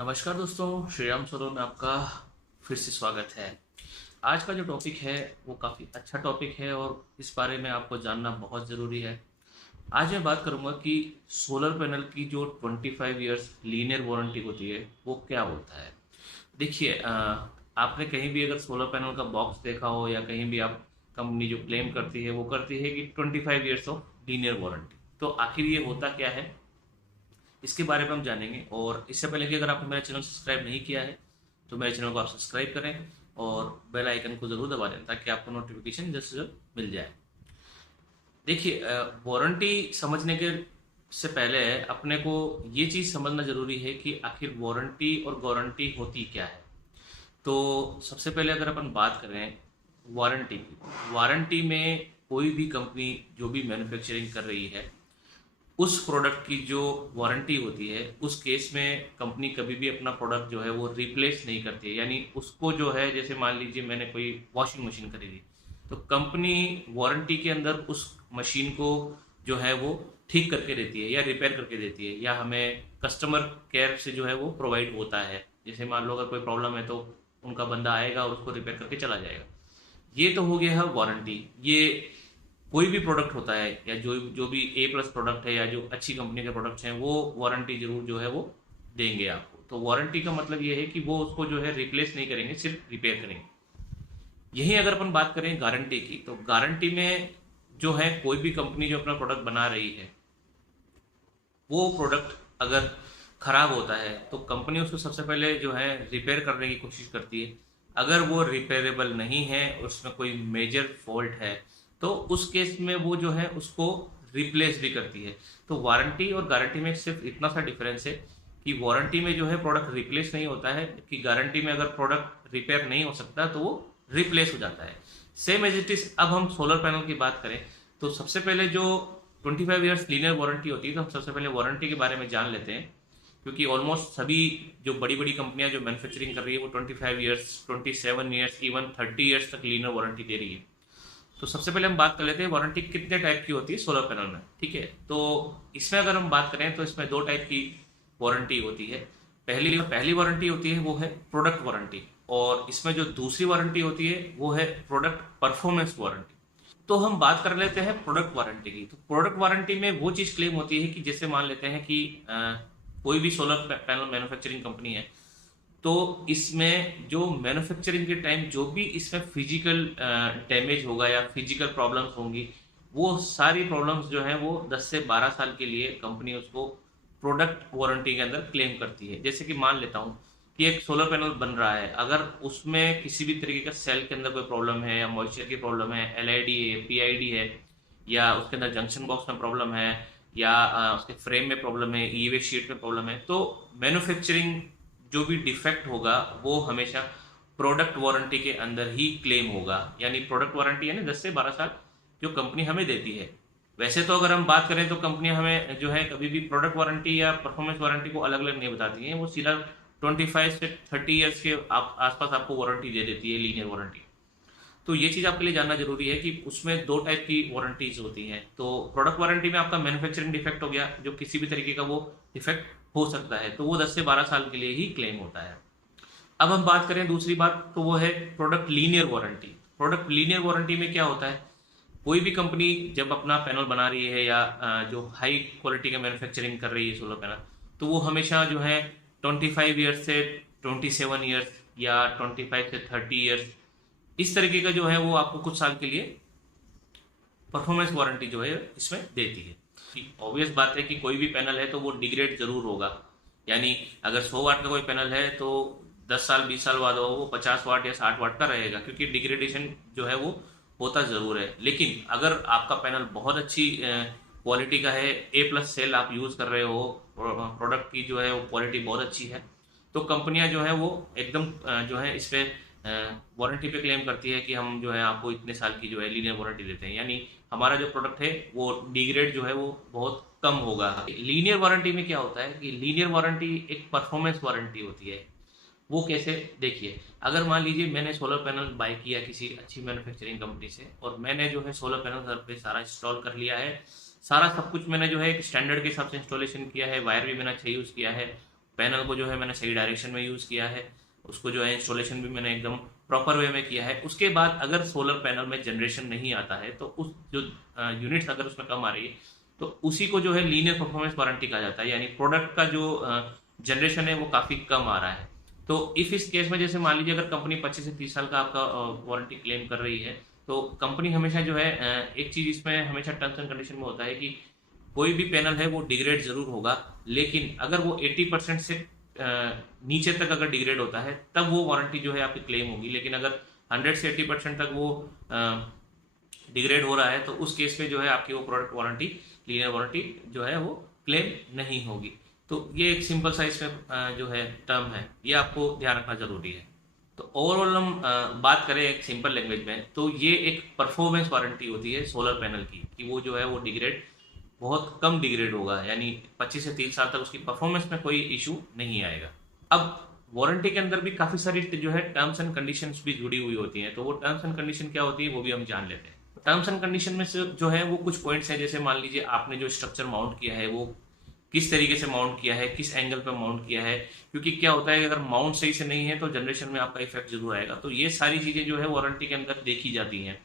नमस्कार दोस्तों, श्रीराम स्वरूप में आपका फिर से स्वागत है। आज का जो टॉपिक है वो काफ़ी अच्छा टॉपिक है और इस बारे में आपको जानना बहुत ज़रूरी है। आज मैं बात करूंगा कि सोलर पैनल की जो 25 इयर्स लीनियर वारंटी होती है वो क्या होता है। देखिए, आपने कहीं भी अगर सोलर पैनल का बॉक्स देखा हो या कहीं भी आप कंपनी जो क्लेम करती है वो करती है कि 25 इयर्स ऑफ लीनियर वारंटी। तो आखिर ये होता क्या है, इसके बारे में हम जानेंगे। और इससे पहले कि अगर आपने मेरा चैनल सब्सक्राइब नहीं किया है तो मेरे चैनल को आप सब्सक्राइब करें और बेल आइकन को ज़रूर दबा दें ताकि आपको नोटिफिकेशन जल्द से जल्द मिल जाए। देखिए, वारंटी समझने के से पहले अपने को ये चीज़ समझना ज़रूरी है कि आखिर वारंटी और गारंटी होती क्या है। तो सबसे पहले अगर अपन बात करें वारंटी की, वारंटी में कोई भी कंपनी जो भी मैन्युफैक्चरिंग कर रही है उस प्रोडक्ट की जो वारंटी होती है उस केस में कंपनी कभी भी अपना प्रोडक्ट जो है वो रिप्लेस नहीं करती है। यानी उसको जो है, जैसे मान लीजिए मैंने कोई वॉशिंग मशीन खरीदी तो कंपनी वारंटी के अंदर उस मशीन को जो है वो ठीक करके देती है या रिपेयर करके देती है, या हमें कस्टमर केयर से जो है वो प्रोवाइड होता है। जैसे मान लो अगर कोई प्रॉब्लम है तो उनका बंदा आएगा और उसको रिपेयर करके चला जाएगा। ये तो हो गया है वारंटी। ये कोई भी प्रोडक्ट होता है या जो जो भी ए प्लस प्रोडक्ट है या जो अच्छी कंपनी के प्रोडक्ट्स हैं वो वारंटी जरूर जो है वो देंगे आपको। तो वारंटी का मतलब ये है कि वो उसको जो है रिप्लेस नहीं करेंगे, सिर्फ रिपेयर करेंगे। यही अगर अपन बात करें गारंटी की, तो गारंटी में जो है कोई भी कंपनी जो अपना प्रोडक्ट बना रही है वो प्रोडक्ट अगर खराब होता है तो कंपनी उसको सबसे पहले जो है रिपेयर करने की कोशिश करती है। अगर वो रिपेयरेबल नहीं है, उसमें कोई मेजर फॉल्ट है, तो उस केस में वो जो है उसको रिप्लेस भी करती है। तो वारंटी और गारंटी में सिर्फ इतना सा डिफरेंस है कि वारंटी में जो है प्रोडक्ट रिप्लेस नहीं होता है, कि गारंटी में अगर प्रोडक्ट रिपेयर नहीं हो सकता तो वो रिप्लेस हो जाता है। Same as it is. अब हम सोलर पैनल की बात करें तो सबसे पहले जो 25 इयर्स लीनियर वारंटी होती है, तो हम सबसे पहले वारंटी के बारे में जान लेते हैं। क्योंकि ऑलमोस्ट सभी जो बड़ी बड़ी कंपनियां जो मैन्युफैक्चरिंग कर रही है वो 25 इयर्स, 27 इयर्स, इवन 30 इयर्स तक लीनियर वारंटी दे रही है। तो सबसे पहले हम बात कर लेते हैं वारंटी कितने टाइप की होती है सोलर पैनल में। ठीक है, तो इसमें अगर हम बात करें तो इसमें दो टाइप की वारंटी होती है। पहली पहली वारंटी होती है वो है प्रोडक्ट वारंटी, और इसमें जो दूसरी वारंटी होती है वो है प्रोडक्ट परफॉर्मेंस वारंटी। तो हम बात कर लेते हैं प्रोडक्ट वारंटी की। तो प्रोडक्ट वारंटी में वो चीज क्लेम होती है कि जैसे मान लेते हैं कि कोई भी सोलर पैनल मैन्युफैक्चरिंग कंपनी है, तो इसमें जो मैन्युफैक्चरिंग के टाइम जो भी इसमें फिजिकल डैमेज होगा या फिजिकल प्रॉब्लम्स होंगी, वो सारी प्रॉब्लम्स जो है वो 10 से 12 साल के लिए कंपनी उसको प्रोडक्ट वारंटी के अंदर क्लेम करती है। जैसे कि मान लेता हूँ कि एक सोलर पैनल बन रहा है, अगर उसमें किसी भी तरीके का सेल के अंदर कोई प्रॉब्लम है या मॉइस्चर की प्रॉब्लम है, एलआईडी है, पीआईडी है, या उसके अंदर जंक्शन बॉक्स में प्रॉब्लम है, या उसके फ्रेम में प्रॉब्लम है, ईवे शीट में प्रॉब्लम है, तो मैन्युफैक्चरिंग जो भी डिफेक्ट होगा वो हमेशा प्रोडक्ट वारंटी के अंदर ही क्लेम होगा। यानी प्रोडक्ट वारंटी यानी 10 से 12 साल जो कंपनी हमें देती है। वैसे तो अगर हम बात करें तो कंपनी हमें जो है कभी भी प्रोडक्ट वारंटी या परफॉर्मेंस वारंटी को अलग अलग नहीं बताती है, वो सीधा 25 से 30 ईयर्स के आसपास आपको वारंटी दे देती है, लीनियर वारंटी। तो ये चीज़ आपके लिए जानना जरूरी है कि उसमें दो टाइप की वारंटीज होती हैं। तो प्रोडक्ट वारंटी में आपका मैन्युफैक्चरिंग डिफेक्ट हो गया, जो किसी भी तरीके का वो डिफेक्ट हो सकता है, तो वो 10 से 12 साल के लिए ही क्लेम होता है। अब हम बात करें दूसरी बात, तो वो है product linear warranty. Product linear warranty में क्या होता है, कोई भी कंपनी जब अपना पैनल बना रही है या जो हाई क्वालिटी का मैन्युफैक्चरिंग कर रही है सोलर पैनल, तो वो हमेशा जो है 25 ईयर्स से 27 ईयर्स या 25 से 30 ईयर्स इस तरीके का जो है वो आपको कुछ साल के लिए परफॉर्मेंस वारंटी जो है इसमें देती है। ऑब्वियस बात है कि कोई भी पैनल है तो वो डिग्रेड जरूर होगा। यानी अगर 100 वाट का कोई पैनल है तो 10 साल 20 साल बाद वो 50 वाट या 60 वाट का रहेगा, क्योंकि डिग्रेडेशन जो है वो होता ज़रूर है। लेकिन अगर आपका पैनल बहुत अच्छी क्वालिटी का है, ए प्लस सेल आप यूज़ कर रहे हो, प्रोडक्ट की जो है वो क्वालिटी बहुत अच्छी है, तो कंपनियां जो है वो एकदम जो है इस पे वारंटी पे क्लेम करती है कि हम जो है आपको इतने साल की जो है लीनियर वारंटी देते हैं। यानी हमारा जो प्रोडक्ट है वो डिग्रेड जो है वो बहुत कम होगा। लीनियर वारंटी में क्या होता है कि लीनियर वारंटी एक परफॉर्मेंस वारंटी होती है। वो कैसे, देखिए, अगर मान लीजिए मैंने सोलर पैनल बाय किया किसी अच्छी मैन्युफैक्चरिंग कंपनी से, और मैंने जो है सोलर पैनल घर पे सारा इंस्टॉल कर लिया है, सारा सब कुछ मैंने जो है एक स्टैंडर्ड के हिसाब से इंस्टॉलेशन किया है, वायर भी मैंने अच्छा यूज़ किया है, पैनल को जो है मैंने सही डायरेक्शन में यूज़ किया है, उसको जो है इंस्टॉलेशन भी मैंने एकदम प्रॉपर वे में किया है। उसके बाद अगर सोलर पैनल में जनरेशन नहीं आता है तो उस जो यूनिट्स अगर उसमें कम आ रही है तो उसी को जो है लीनियर परफॉर्मेंस वारंटी कहा जाता है, यानी प्रोडक्ट का जो जनरेशन है वो काफ़ी कम आ रहा है। तो इफ इस केस में जैसे मान लीजिए अगर कंपनी 25 से 30 साल का आपका वारंटी क्लेम कर रही है तो कंपनी हमेशा जो है एक चीज़ इसमें हमेशा टर्म्स एंड कंडीशन में होता है कि कोई भी पैनल है वो डिग्रेड जरूर होगा, लेकिन अगर वो 80% से नीचे तक अगर डिग्रेड होता है तब वो वारंटी जो है आपकी क्लेम होगी। लेकिन अगर 100 से 80% तक वो डिग्रेड हो रहा है तो उस केस में जो है आपकी वो प्रोडक्ट वारंटी, लीनियर वारंटी जो है वो क्लेम नहीं होगी। तो ये एक सिंपल सा इसमें जो है टर्म है, ये आपको ध्यान रखना जरूरी है। तो ओवरऑल हम बात करें एक सिंपल लैंग्वेज में तो ये एक परफॉर्मेंस वारंटी होती है सोलर पैनल की, कि वो जो है वो डिग्रेड बहुत कम डिग्रेड होगा, यानी 25 से 30 साल तक उसकी परफॉर्मेंस में कोई इशू नहीं आएगा। अब वारंटी के अंदर भी काफ़ी सारी जो है टर्म्स एंड कंडीशंस भी जुड़ी हुई होती हैं, तो वो टर्म्स एंड कंडीशन क्या होती है वो भी हम जान लेते हैं। टर्म्स एंड कंडीशन में से जो है वो कुछ पॉइंट्स हैं, जैसे मान लीजिए आपने जो स्ट्रक्चर माउंट किया है वो किस तरीके से माउंट किया है, किस एंगल पर माउंट किया है, क्योंकि क्या होता है कि अगर माउंट सही से नहीं है तो जनरेशन में आपका इफेक्ट जरूर आएगा। तो ये सारी चीज़ें जो है वारंटी के अंदर देखी जाती हैं।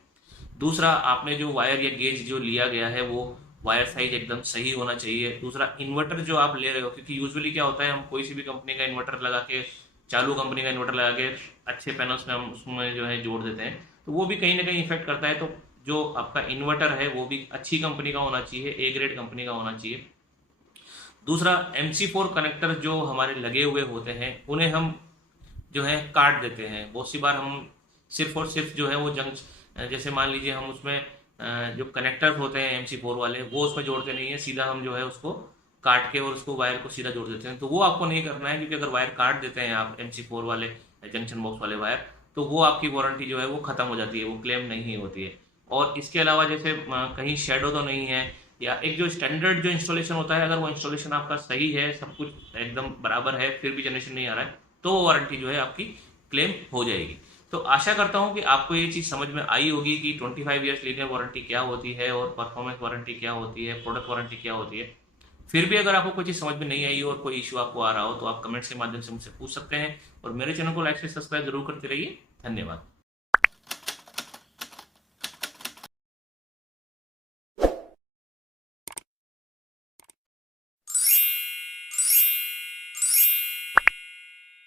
दूसरा, आपने जो वायर या गेज जो लिया गया है वो वायर साइज एकदम सही होना चाहिए। दूसरा, इन्वर्टर जो आप ले रहे हो, क्योंकि यूजुअली क्या होता है हम कोई सी भी कंपनी का इन्वर्टर लगा के, चालू कंपनी का इन्वर्टर लगा के अच्छे पैनल्स में हम उसमें जो है जोड़ देते हैं, तो वो भी कहीं ना कहीं इफेक्ट करता है। तो जो आपका इन्वर्टर है वो भी अच्छी कंपनी का होना चाहिए, ए ग्रेड कंपनी का होना चाहिए। दूसरा, MC4 कनेक्टर जो हमारे लगे हुए होते हैं उन्हें हम जो है काट देते हैं। बहुत सी बार हम सिर्फ और सिर्फ जो है वो जैसे मान लीजिए हम उसमें जो कनेक्टर होते हैं MC4 वाले वो उसमें जोड़ते नहीं है, सीधा हम जो है उसको काट के और उसको वायर को सीधा जोड़ देते हैं। तो वो आपको नहीं करना है, क्योंकि अगर वायर काट देते हैं आप MC4 वाले जंक्शन बॉक्स वाले वायर, तो वो आपकी वारंटी जो है वो खत्म हो जाती है, वो क्लेम नहीं होती है। और इसके अलावा जैसे कहीं शेडो तो नहीं है, या एक जो स्टैंडर्ड जो इंस्टॉलेशन होता है, अगर वो इंस्टॉलेशन आपका सही है, सब कुछ एकदम बराबर है, फिर भी जनरेशन नहीं आ रहा है, तो वो वारंटी जो है आपकी क्लेम हो जाएगी। तो आशा करता हूं कि आपको ये चीज़ समझ में आई होगी कि 25 ईयर्स लीनियर वारंटी क्या होती है और परफॉर्मेंस वारंटी क्या होती है, प्रोडक्ट वारंटी क्या होती है। फिर भी अगर आपको कोई चीज़ समझ में नहीं आई और कोई इशू आपको आ रहा हो तो आप कमेंट्स के माध्यम से मुझसे पूछ सकते हैं, और मेरे चैनल को लाइक से सब्सक्राइब जरूर करते रहिए। धन्यवाद।